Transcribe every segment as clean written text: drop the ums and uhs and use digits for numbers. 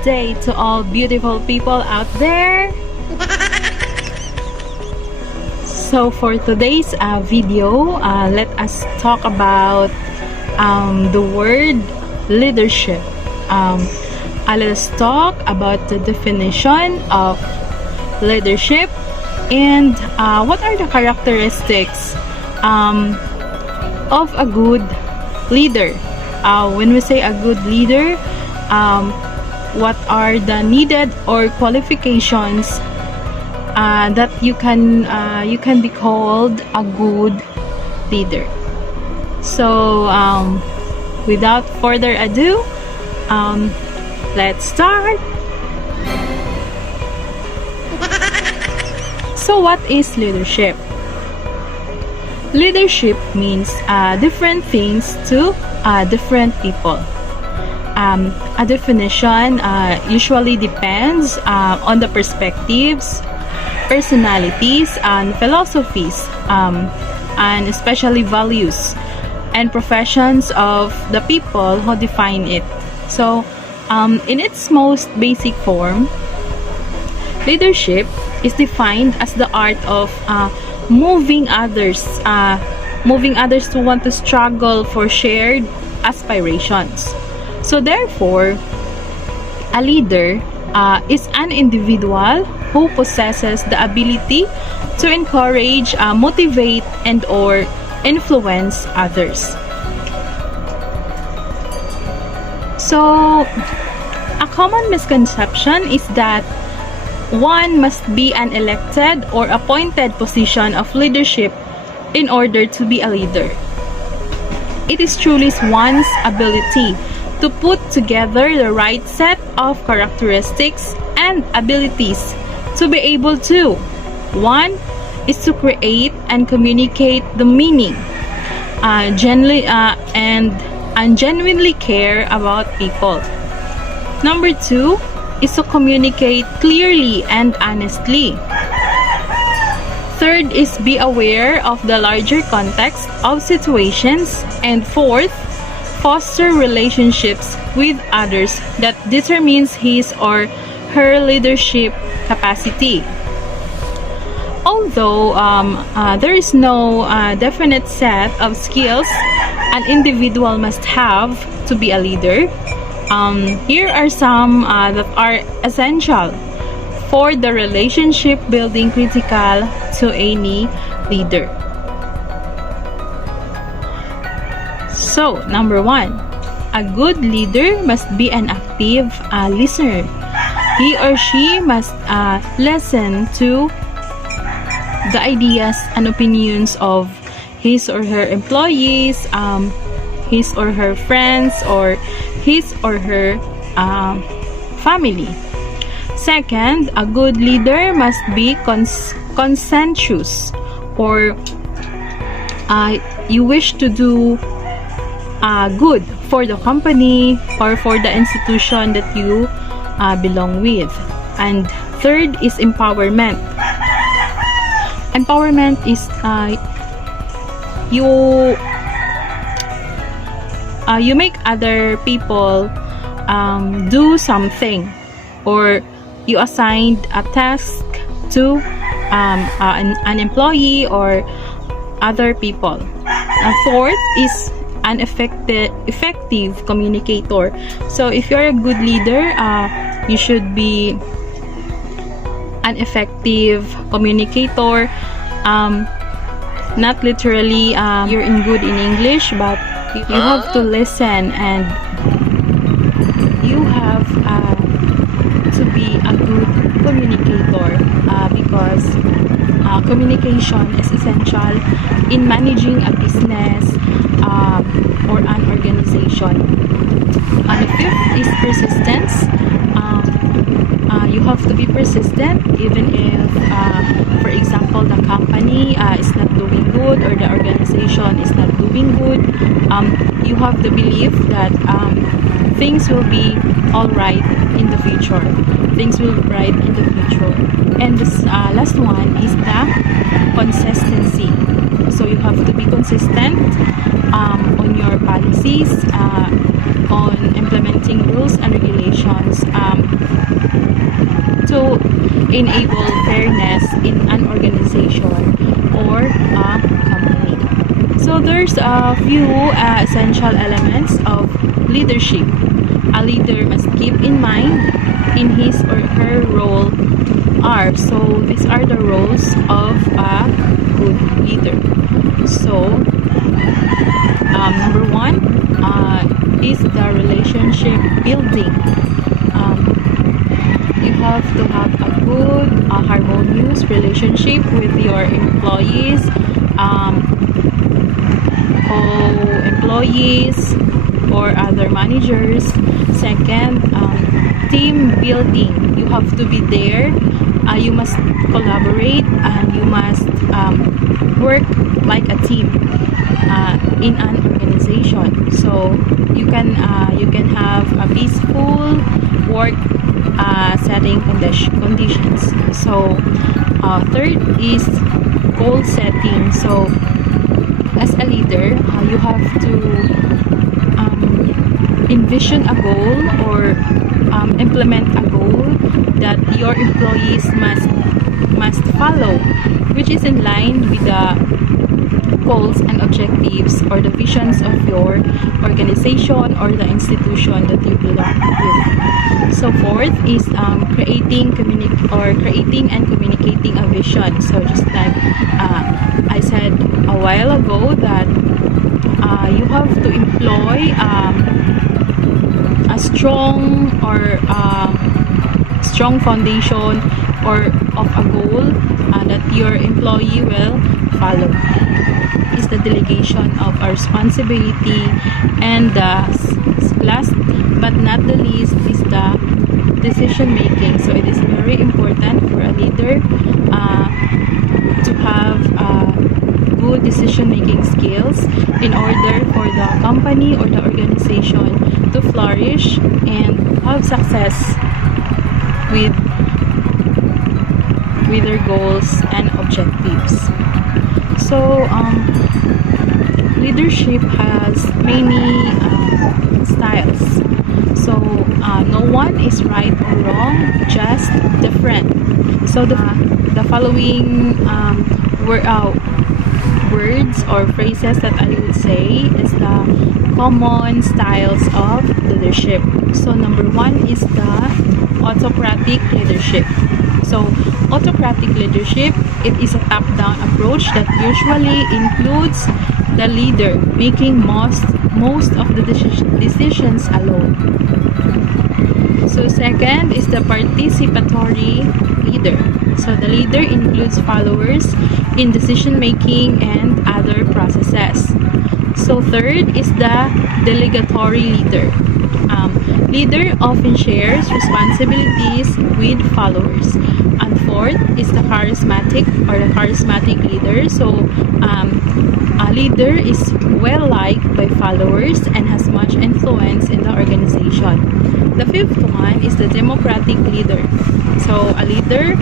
good day to all beautiful people out there. So for today's video, let us talk about the word leadership. Let us talk about the definition of leadership and what are the characteristics of a good leader. When we say a good leader, what are the needed or qualifications that you can be called a good leader. So without further ado, let's start. So what is leadership? Leadership means different things to different people. A definition usually depends on the perspectives, personalities, and philosophies, and especially values and professions of the people who define it. So, in its most basic form, leadership is defined as the art of moving others to want to struggle for shared aspirations. So therefore, a leader is an individual who possesses the ability to encourage, motivate, and or influence others. So, a common misconception is that one must be an elected or appointed position of leadership in order to be a leader. It is truly one's ability to put together the right set of characteristics and abilities to be able to. One is to create and communicate the meaning, and genuinely care about people. Number two is to communicate clearly and honestly. Third is be aware of the larger context of situations. And fourth, foster relationships with others that determines his or her leadership capacity. Although there is no definite set of skills an individual must have to be a leader, here are some that are essential for the relationship building critical to any leader. So, number one, a good leader must be an active listener. He or she must listen to the ideas and opinions of his or her employees, his or her friends, or his or her family. Second, a good leader must be conscientious, or you wish to do good for the company or for the institution that you belong with. And third is empowerment. Empowerment is you make other people do something, or you assigned a task to an employee or other people. Fourth is an effective communicator. So if you're a good leader, you should be an effective communicator. Not literally you're in good in English, but you have to listen, and you have to be a good communicator, because communication is essential in managing a business or an organization. And the fifth is persistence. You have to be persistent even if, for example, the company is not doing good or the organization is not doing good. You have the belief that things will be all right in the future. Things will be right in the future. And this last one is the consistency. So you have to be consistent on your policies, on implementing rules and regulations to enable fairness in an organization or a company. So there's a few essential elements of leadership a leader must keep in mind in his or her role are. So these are the roles of a good leader. So number one is the relationship building. You have to have a good harmonious relationship with your employees, co-employees or other managers. Second, team building. You have to be there. You must collaborate and you must work like a team in an organization. So you can have a peaceful work setting conditions. So third is goal setting. So as a leader, you have to envision a goal or implement a goal that your employees must follow, which is in line with the goals and objectives or the visions of your organization or the institution that you belong with. So fourth is creating and communicating a vision. So just like I said a while ago that you have to employ a strong foundation or of a goal that your employee will follow. Is the delegation of a responsibility, and last but not the least is the decision making. So it is very important for a leader to have good decision making skills in order for the company or the organization to flourish and have success with their goals and objectives. So leadership has many styles. So no one is right or wrong, just different. So the following words or phrases that I would say is the common styles of leadership. So number one is the autocratic leadership. So autocratic leadership, it is a top-down approach that usually includes the leader making most of the decisions alone. So second is the participatory leader. So the leader includes followers in decision making and other processes. So third is the delegatory leader. Leader often shares responsibilities with followers. And fourth is the charismatic leader. So a leader is well liked by followers and has much influence in the organization. The fifth one is the democratic leader. So a leader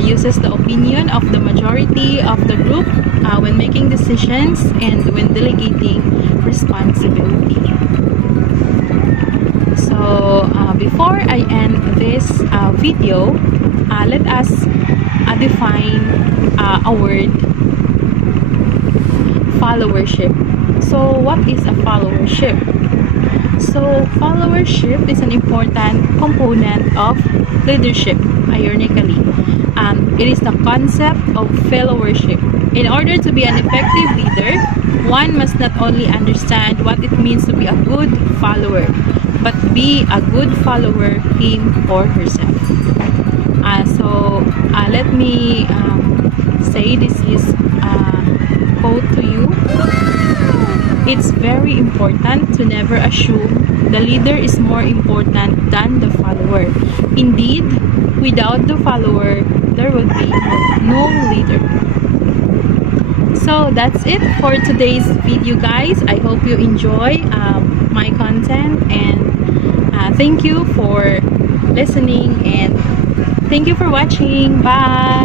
uses the opinion of the majority of the group when making decisions and when delegating responsibility. So before I end this video, let us define a word, followership. So what is a followership? So followership is an important component of leadership, ironically. It is the concept of followership. In order to be an effective leader, one must not only understand what it means to be a good follower, but be a good follower him or herself. Let me say this is a quote to you. It's very important to never assume the leader is more important than the follower. Indeed, without the follower, there would be no leader. So that's it for today's video, guys. I hope you enjoy my content, and thank you for listening and thank you for watching. Bye.